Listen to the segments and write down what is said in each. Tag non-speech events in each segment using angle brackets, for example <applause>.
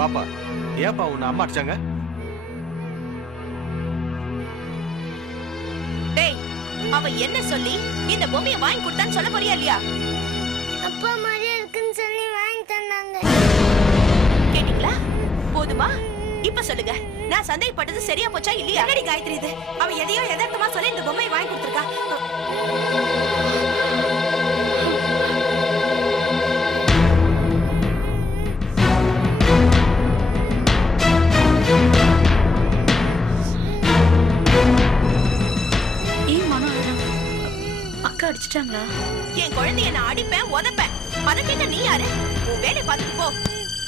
வாப்பா ஏப்பா உன்னை அம்மா அடிச்சாங்க? டேய் அவ என்ன சொல்லி இந்த பொம்மையை வாங்கி கொடுத்தான்னு சொல்ல போறியா இல்லையா? அப்பா மாதிரியே இருக்குன்னு சொல்லி வாங்கி தந்தாங்க. கேட்டீங்களா? போதுமா? இப்ப சொல்லுங்க. நான் சந்தேகப்பட்டது சரியா போச்சா இல்லையா? என்னடி காயத்ரி இது? அவ எதையோ யதார்த்தமா சொல்லி இந்த பொம்மையை வாங்கி கொடுத்திருக்கா. அடிச்சிட்டாங்களா என் குழந்தைய நான் அடிப்பேன் உதப்பேன். அதை கேட்க நீ யாரு? உன் வேலை பார்த்துட்டு போ.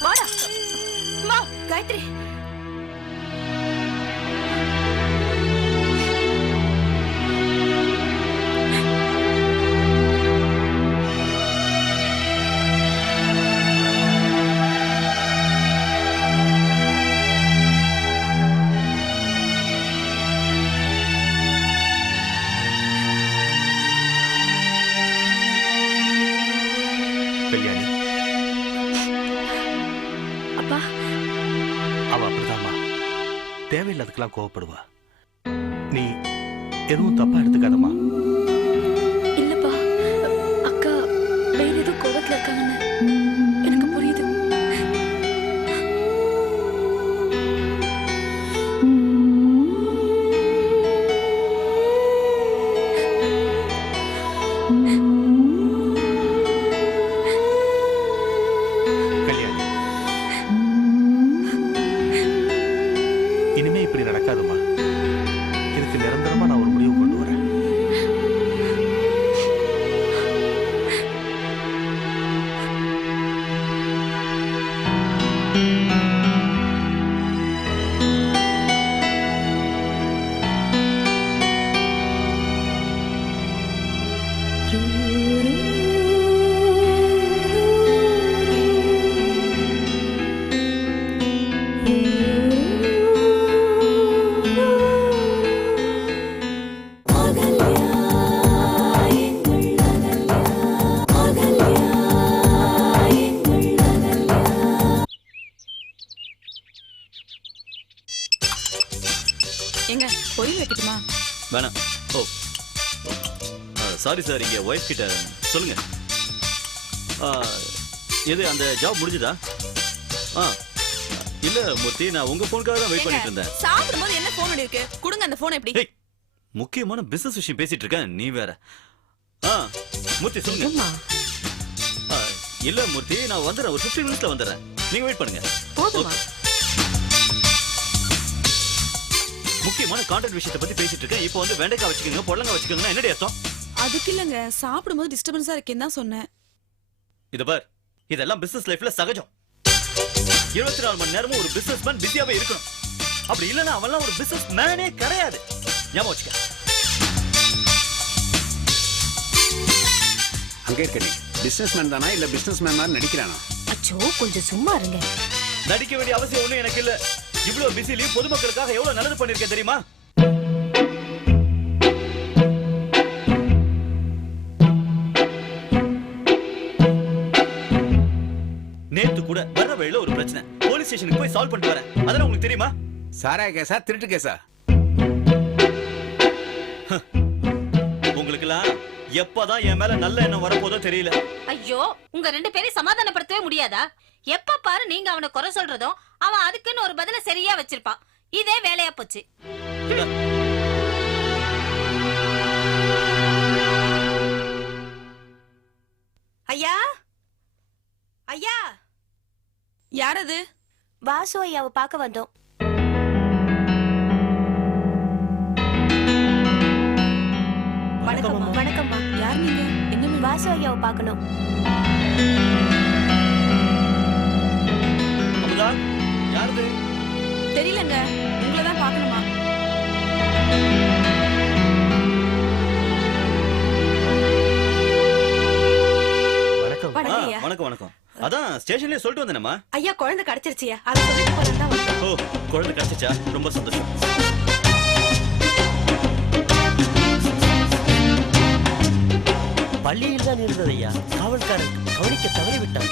வாடா. வா காயத்ரி. கோவப்படுவா. நீ எதுவும் தப்பா எடுத்துக்காதம்மா. எங்க சாரி சார் இங்க ஒய்ஃப் கிட்ட சொல்லுங்க. ஆ, எது அந்த ஜாப் முடிஞ்சுதா? ஆ இல்ல மூர்த்தி நான் உங்க போனுக்காக தான் வெயிட் பண்ணிட்டு இருந்தேன். சாப்பிடும்போது என்ன போன் இருக்கு? கொடுங்க அந்த போன் எப்படி? ஏய் முக்கியமான பிசினஸ் விஷயம் பேசிட்டு இருக்கேன் நீ வேற. ஆ மூர்த்தி சொல்லுங்க. ஆ, இல்ல மூர்த்தி நான் வந்துடுறேன் ஒரு 15 மினிட்ஸ்ல வந்துடுறேன் நீங்க வெயிட் பண்ணுங்க. போதுமா? முக்கியமான கான்ட்ராக்ட் விஷயத்தை பத்தி பேசிட்டு இருக்கேன். இப்போ வந்து வெண்டைக்காய் வச்சுக்கோங்க பொடலங்காய் வச்சுக்கோங்கன்னா என்னடி அர்த்தம்? அதுக்கு இல்லங்க. சாப்பிடும்போது டிஸ்டர்பன்ஸா இருக்கேன்னு தான் சொன்னேன். இத பார். இதெல்லாம் பிசினஸ் லைஃப்ல சகஜம். இருபத்தி நாலு மணி நேரமும் ஒரு பிசினஸ் மேன் பிஸியாவே இருக்கணும். அப்படி இல்லைன்னா அவன்லாம் ஒரு பிசினஸ் மேனே கிடையாது. ஞாபகம் வச்சுக்க. அங்கே இருக்க நீ. பிசினஸ் மேன் தானா இல்ல பிசினஸ் மேன் மாதிரி நடிக்கிறானா? அச்சோ கொஞ்சம் சும்மா இருங்க. நடிக்க வேண்டிய அவசியம் ஒண்ணும் எனக்கு இல்ல. இவ்வளவு பிஸிலையும் பொதுமக்களுக்காக எவ்வளவு நல்லது பண்ணிருக்கேன் தெரியுமா? கூட வர வழியில ஒரு பிரச்சனை. போலீஸ் ஸ்டேஷனுக்கு போய் சால்வ் பண்ணிட்டு வரேன். அதெல்லாம் உங்களுக்கு தெரியுமா? சாராய கேஸா திருட்டு கேஸா உங்களுக்கெல்லாம் எப்பதான் என் மேல நல்ல எண்ணம் வரப்போதோ தெரியல. ஐயோ உங்க ரெண்டு பேரையும் சமாதானப்படுத்தவே முடியாதா? எப்ப பாரு நீங்க அவனை குறை சொல்றதும் அவன் அதுக்குன்னு ஒரு பதில சரியா வச்சிருப்பான். இதே வேலையா போச்சு. ஐயா? ஐயா? யாரது? அது வாசு ஐயாவை பார்க்க வந்தோம். வணக்கம் வணக்கம்மா. யார் நீங்க? என்ன வாசு ஐயாவை பார்க்கணும் தெரியலங்க. உங்களை தான் பார்க்கணுமா வணக்கம். வணக்கம் வணக்கம். அதான் ஸ்டேஷன்லயே சொல்லிட்டு வந்தேனம்மா. ஐயா குழந்தை கிடைச்சிருச்சியா. அதை சொல்லிட்டு போறேன் தான். ஓ குழந்தை கிடைச்சிச்சா ரொம்ப சந்தோஷம். பள்ளியில் தான் இருந்தது ஐயா. காவல்காரன் கவனிக்க தவறிவிட்டான்.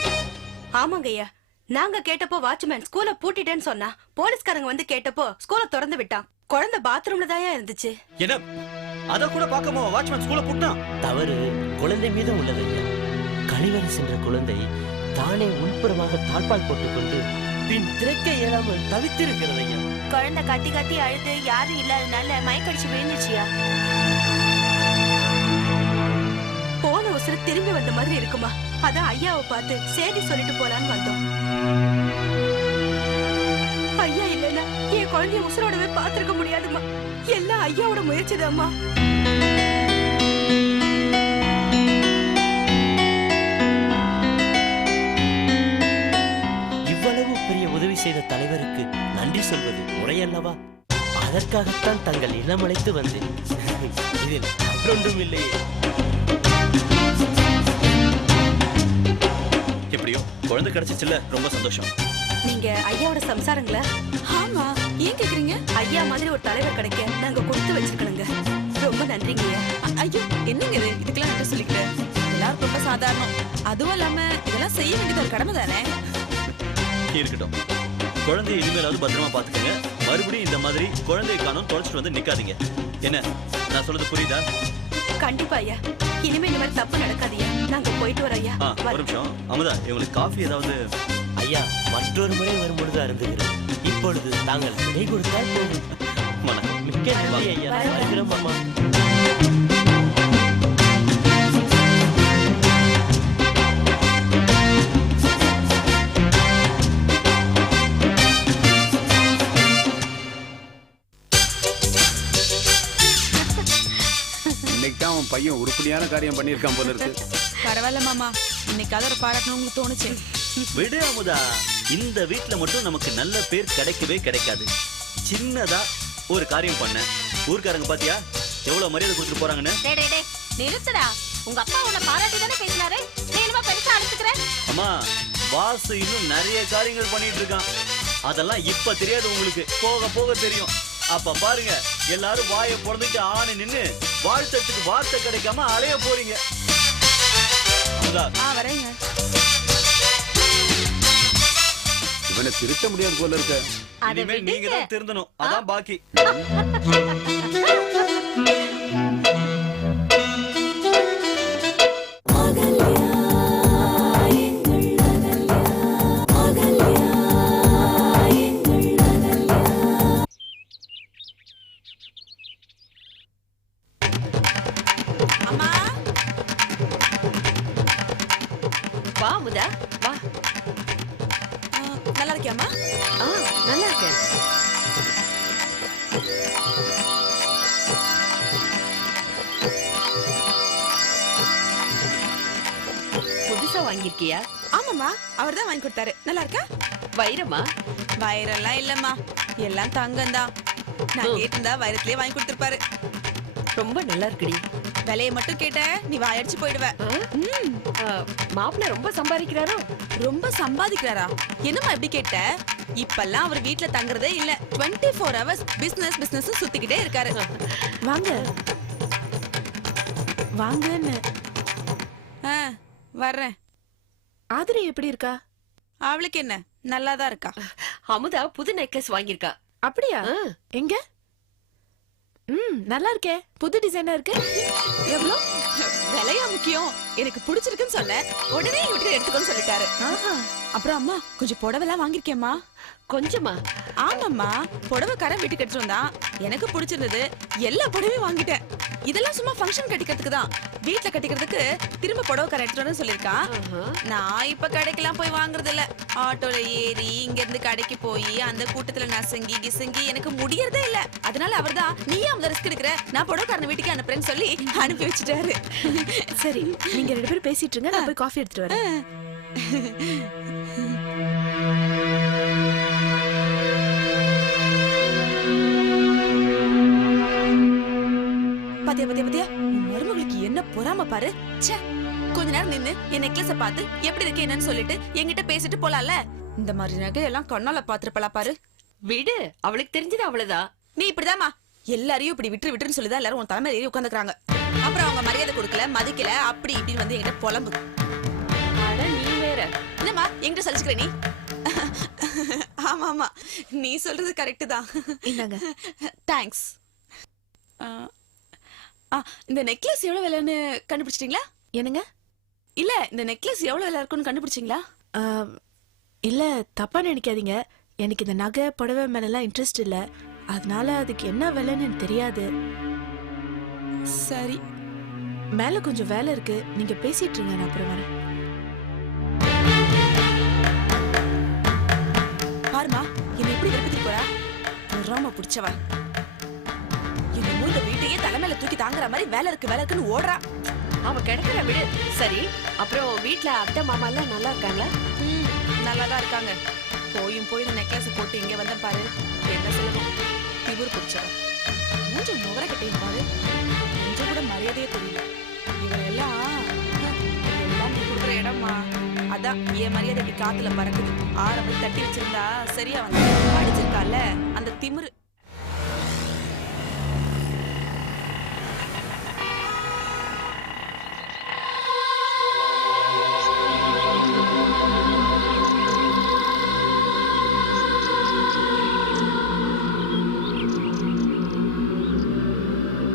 ஆமாங்க ஐயா. நாங்க கேட்டப்போ வாட்ச்மேன் ஸ்கூல பூட்டிட்டேன்னு சொன்னா போலீஸ்காரங்க வந்து கேட்டப்போ ஸ்கூல திறந்து விட்டான். குழந்தை பாத்ரூம்ல தான் இருந்துச்சு. என்ன? அத கூட பார்க்காம வாட்ச்மேன் ஸ்கூல்ல போட்டான் தவறு. குழந்தை மீதும் உள்ளது ஐயா. கழிவறை சென்ற குழந்தை தானே உள்புறமாக தாழ்பால் போட்டுக்கொண்டு பின் திறக்க இயலாமல் தவித்திருக்கிறது ஐயா குழந்தை கத்தி கத்தி அழுது யாரும் இல்லாதனால மயக்கடிச்சு விழுந்துச்சியா போன உசுறு திரும்பி வந்த மாதிரி இருக்குமா? அதான் ஐயாவை பார்த்து சேதி சொல்லிட்டு போலான்னு வந்தோம். ஐயா இல்லைன்னா என் குழந்தைய உசுரோடவே பார்த்திருக்க முடியாதுமா எல்லாம் ஐயாவோட முயற்சிதாம்மா. செய்த தலைவருக்கு நன்றி சொல்வது முறையல்லவா? அதற்காகத்தான் தங்கள் இளமழைத்து வந்தேன். இதில் ஒன்றும் இல்லையே எப்படியோ குழந்தை கிடைச்சிச்சுல ரொம்ப சந்தோஷம். நீங்க ஐயாவோட சம்சாரங்களா? ஆமா ஏன் கேக்குறீங்க? ஐயா மாதிரி ஒரு தலைவர் கிடைக்க நாங்க கொடுத்து வச்சிருக்கணுங்க. ரொம்ப நன்றிங்க ஐயா என்னங்க இது? இதுக்கெல்லாம் நன்றி சொல்லிக்கிட்டு எல்லாரும் ரொம்ப சாதாரணம். அதுவும் இல்லாம இதெல்லாம் செய்ய வேண்டியது ஒரு கடமை தானே இருக்கட்டும். குழந்தைய இனிமேலாவது பத்திரமா பாத்துக்கங்க மறுபடியும் இந்த மாதிரி குழந்தையை காணும் தொலைச்சிட்டு வந்து நிக்காதீங்க. என்ன நான் சொல்றது புரியுதா? கண்டிப்பா ஐயா. இனிமே இந்த மாதிரி தப்பு நடக்காதய்யா நாங்க போயிட்டு வரோம் ஐயா. ஆ ஒரு நிமிஷம். அமுதா இவங்களுக்கு காஃபி ஏதாவது? ஐயா மற்றொரு முறை வரும் பொழுது அருந்துகிறேன். இப்பொழுது தாங்கள் விடை கொடுத்தால் போதும். வணக்கம் மிக்க நன்றி. ஐயா. வருகிறோம் அம்மா. பையன் உருப்படியான காரியம் பண்ணியிருக்கான் போல இருக்கு. பரவாயில்ல மாமா. இன்னைக்காவது ஒரு பாராட்டணும் உங்களுக்கு தோணுச்சு. விடு அமுதா. இந்த வீட்ல மட்டும் நமக்கு நல்ல பேர் கிடைக்கவே கிடைக்காது. சின்னதா ஒரு காரியம் பண்ண. ஊர்க்காரங்க பாத்தியா? எவ்வளவு மரியாதை கொடுத்துட்டு போறாங்கன்னு? டேய் டேய் டேய் நிறுத்துடா. உங்க அப்பா உன்னை பாராட்டி தானே பேசினாரு? நீ என்னமா பெருசா அழுத்துக்கிற? அம்மா வாசு இன்னும் நிறைய காரியங்கள் பண்ணிட்டு இருக்கான். அதெல்லாம் இப்ப தெரியாது உங்களுக்கு. போக போக தெரியும். அப்ப பாருங்க எல்லாரும் வாயை பிறந்துட்டு ஆணி நின்னு வாழ்த்தத்துக்கு வார்த்தை கிடைக்காம அலைய போறீங்க. ஆ வரேங்க. இவனை திருத்த முடியாது போல இருக்க. அதை இனிமே நீங்க தான் திருந்தணும். அதான் பாக்கி. <laughs> புதுசா வாங்கிருக்கியா ஆமாம்மா அவர் தான் வாங்கி கொடுத்தாரு. நல்லா இருக்கா? வைரமா? வைரெல்லாம் இல்லம்மா. எல்லாம் தங்கம் தான் நான் கேட்டிருந்தா வைரத்திலே வாங்கி கொடுத்துருப்பாரு. ரொம்ப நல்லா இருக்குடி. விலையை மட்டும் கேட்ட நீ வாயடிச்சு போயிடுவ. மாப்பிள்ள ரொம்ப சம்பாதிக்கிறாரோ? ரொம்ப சம்பாதிக்கிறாரா? என்னம்மா எப்படி கேட்ட? இப்பெல்லாம் அவர் வீட்ல தங்குறதே இல்ல. 24 ஃபோர் ஹவர்ஸ் பிசினஸ் பிசினஸ் சுத்திக்கிட்டே இருக்காரு. வாங்க. வாங்கன்னு. வர்றேன். ஆதிரி எப்படி இருக்கா? அவளுக்கு என்ன? நல்லாதான் இருக்கா? அமுதா புது நெக்லஸ் வாங்கியிருக்கா. அப்படியா? எங்க? ம் நல்லா இருக்கே. புது டிசைனா இருக்கு. எவ்வளோ? விலையா முக்கியம்? எனக்கு பிடிச்சிருக்குன்னு சொன்னேன் உடனே வீட்டுக்கு எடுத்துக்கோன்னு சொல்லிட்டாரு. அப்புறம் அம்மா கொஞ்சம் புடவைலாம் வாங்கிருக்கேம்மா கொஞ்சமா? ஆமாம்மா புடவைக்காரன் வீட்டுக்கு எடுத்துட்டு வந்தான். எனக்கு பிடிச்சிருந்தது எல்லா புடவையும் வாங்கிட்டேன். இதெல்லாம் சும்மா ஃபங்க்ஷன் கட்டிக்கிறதுக்கு தான். வீட்ல கட்டிக்கிறதுக்கு திரும்ப புடவைக்காரன் எடுத்துட்டு வரேன்னு சொல்லியிருக்கான். நான் இப்ப கடைக்கெல்லாம் போய் வாங்குறது இல்ல ஆட்டோல ஏறி இங்க இருந்து கடைக்கு போய் அந்த கூட்டத்துல நசங்கி கிசங்கி எனக்கு முடியறதே இல்ல. அதனால அவர்தான் நீ அந்த ரிஸ்க் எடுக்கிற? நான் புடவைக்காரன் வீட்டுக்கு அனுப்புறேன்னு சொல்லி அனுப்பி வச்சுட்டாரு. சரி நீங்க ரெண்டு பேரும் பேசிட்டு இருங்க நான் போய் காஃபி எடுத்துட்டு வரேன். பாத்தியா பாத்தியா பாத்தியா? மருமகளுக்கு என்ன பொறாம பாரு. ச்சே கொஞ்ச நேரம் நின்னு என் நெக்லஸ பார்த்து எப்படி இருக்கு என்னன்னு சொல்லிட்டு என்கிட்ட பேசிட்டு போலாம்ல. இந்த மாதிரி நகை எல்லாம் கண்ணால பாத்துருப்பலா பாரு. விடு அவளுக்கு தெரிஞ்சது அவ்வளவுதான். நீ இப்படிதாம்மா. எல்லாரையும் இப்படி விட்டு விட்டுன்னு சொல்லிதான் எல்லாரும் உன் தலைமையில ஏறி உட்காந்துக்கிறாங்க. அப்புறம் அவங்க மரியாதை கொடுக்கல மதிக்கல அப்படி இப்படின்னு வந்து என்கிட்ட புலம்பு அட நீ வேற. என்னம்மா என்கிட்ட சலிச்சுக்கிற நீ? ஆமா ஆமா. நீ சொல்றது கரெக்ட் தான். இந்தாங்க. தேங்க்ஸ் இந்த நெக்லஸ் எவ்வளவு விலைன்னு கண்டுபிடிச்சிட்டீங்களா? என்னங்க? இல்ல இந்த நெக்லஸ் எவ்வளவு விலை இருக்குன்னு கண்டுபிடிச்சிங்களா? இல்ல தப்பா நினைக்காதீங்க. எனக்கு இந்த நகை புடவை மேலலாம் இன்ட்ரெஸ்ட் இல்ல. அதனால அதுக்கு என்ன விலைன்னு எனக்கு தெரியாது. சரி. மேல கொஞ்சம் வேலை இருக்கு. நீங்க பேசிட்டு இருங்க நான் அப்புறம் வரேன். பாருமா என்ன எப்படி வெறுப்பிட்டு போறா? பொறாம பிடிச்சவ என்னமோ இந்த வீட்டையே தலைமையில தூக்கி தாங்குற மாதிரி வேலை இருக்கு வேலை இருக்குன்னு ஓடுறா. அவ கிடக்குற விடு. சரி அப்புறம் வீட்ல அத்தை மாமா எல்லாம் நல்லா இருக்காங்களா? ம், நல்லாதான் இருக்காங்க. போயும் போய் நெக்லஸ் போட்டு இங்க வந்த பாரு. அதான் என் மரியாதை இப்படி காத்துல பறக்குது ஆரம்பி தட்டி வச்சிருந்தா சரியா வந்து அடிச்சிருக்கால அந்த திமிரு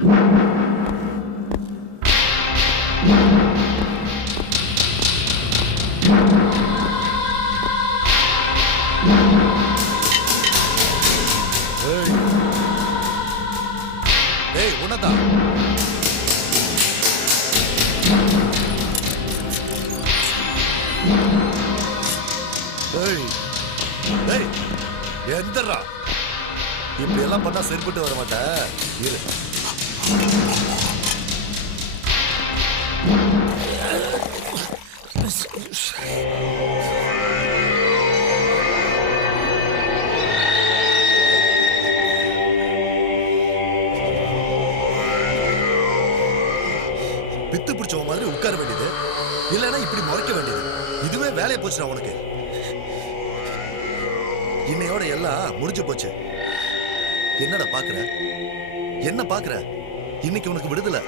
you. வேலையை போச்சுடா உனக்கு. இன்னையோட எல்லாம் முடிஞ்சு போச்சு. என்னடா பாக்குற? என்ன பாக்குற? இன்னைக்கு உனக்கு விடுதலை.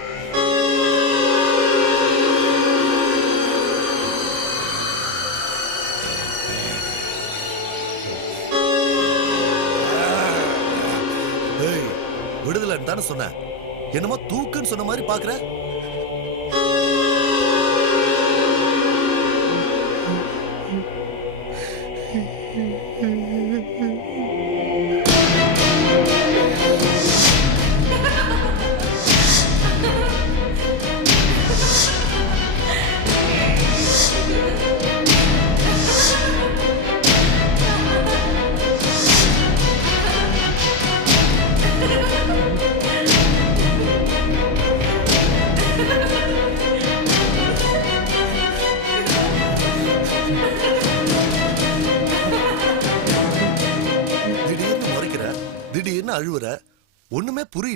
விடுதலைன்னு தானே சொன்ன. என்னமோ தூக்குன்னு சொன்ன மாதிரி பாக்குற?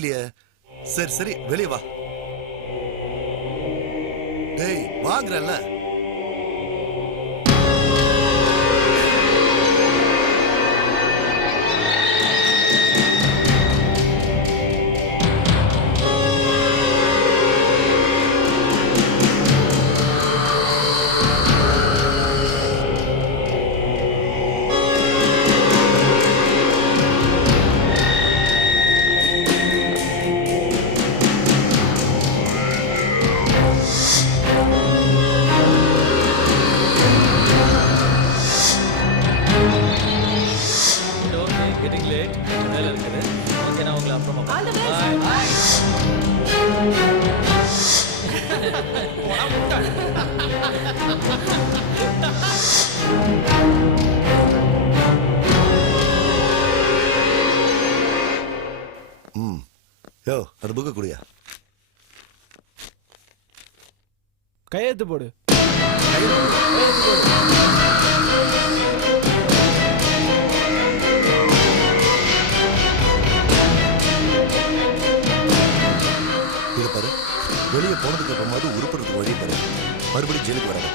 புரியலையே சரி சரி வெளியே வா. டேய் வாங்குறல்ல. கெட்டிங் லேட் வேலை இருக்குது. ஓகே நான் உங்களை அப்புறமா பார்க்கிறேன். Bye. ம். யோ அந்த புக்கு குடியா? கையெழுத்து போடு. இது பாரு வெளியே போனதுக்கு அப்புறமாவது உருப்புறதுக்கு வழி தரேன் மறுபடியும் ஜெயிலுக்கு வரேன்